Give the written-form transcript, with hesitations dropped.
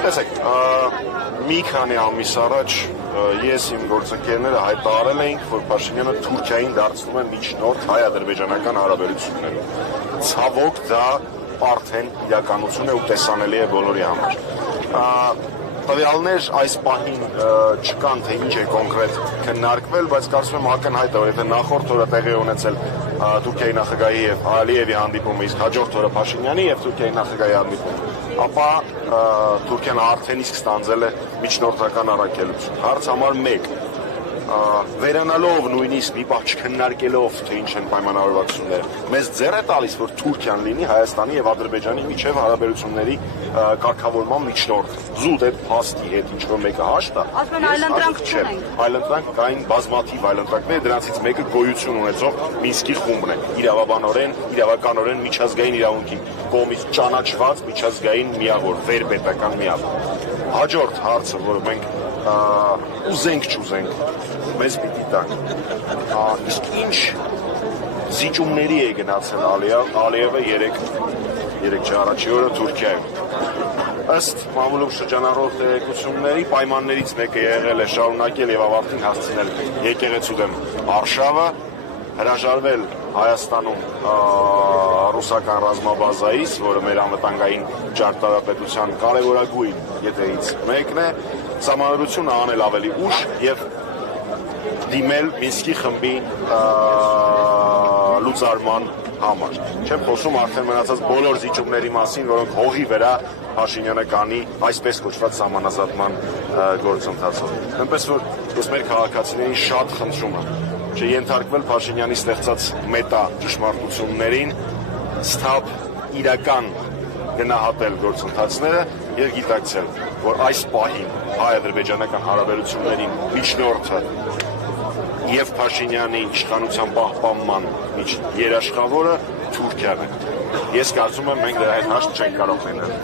Տեսեք, մի քանի ամիս առաջ ես իմ գործընկերները հայտարարել էինք, որ Փաշինյանը Թուրքիային դարձնում է միջնորդ հայ-ադրբեջանական հարաբերություններում։ Ցավոք դա արդեն իրականություն է ու տեսանելի է բոլորի համար։ Տվյալներ այս պահին չկան, թե ինչ է կոնկրետ քննարկվել, բայց կարծում եմ ակնհայտ է, որ եթե նախորդ օրը տեղի ունեցել Թուրքիայի նախագահի եւ Ալիևի հանդիպումը, իսկ հաջորդ օրը Փաշինյանի եւ Թուրքիայի նախագահի հանդիպումը, ապա Թուրքիան արդեն իսկ ստանձել է միջնորդական առաքելություն։ Հարց համար 1. Վերանալով նույնիսկ մի բան չքննարկելով, թե ինչ են պայմանավորվածությունները, մեզ ձեռ է տալիս, որ Թուրքիան լինի Հայաստանի եւ Ադրբեջանի միջև հարաբերությունների կարգավորման միջնորդ։ Զուտ այդ փաստի հետ ինչ-որ մեկը հաշտ է։ Ասում են այլընտրանք չունենք։ Այլընտրանք կային բազմաթիվ այլընտրանքներ, դրանցից մեկը գոյություն ունեցող Մինսկի խումբն է։ Իրավաբանորեն, իրավականորեն միջազգային իրավունքի կողմից ճանաչված միջազգային միավոր, վերպետական միավոր։ Հաջորդ հարցը, որը մենք ուզենք չուզենք, մեզ պիտի տանք։ Իսկ ինչ զիջումների է գնացել Ալիևը երեք առաջի օրը Թուրքիայում։ Ըստ մամուլում շրջանառող տեղեկությունների պայմաններից մեկը եղել է շարունակել եւ ավարտին հասցնել եկեղեցու դեմ արշավը, հրաժարվել Հայաստանում ռուսական ռազմաբազայից, որը մեր անվտանգային ճարտարապետության կարևորագույն ետևից մեկն է, սահմանադրությունը անել ավելի ուշ եւ դիմել Մինսկի խմբի լուծարման համար։ Չեմ խոսում արդեն մնացած բոլոր զիջումների մասին, որոնք հողի վրա Փաշինյանը կանի այսպես կոչված սահմանազատման գործընթացով։ Այնպես որ ես մեր քաղաքացիներին շատ խնդրում եմ չենթարկվել Փաշինյանի ստեղծած մետա ճշմարտություններին, սթափ իրական գնահատել գործընթացները եւ գիտակցել, որ այս պահին հայ-ադրբեջանական հարաբերությունների միջնորդը եւ Փաշինյանի իշխանության պահպանման երաշխավորը Թուրքիան է։ Ես կարծում եմ մենք դրա հետ հաշտ չենք կարող լինել։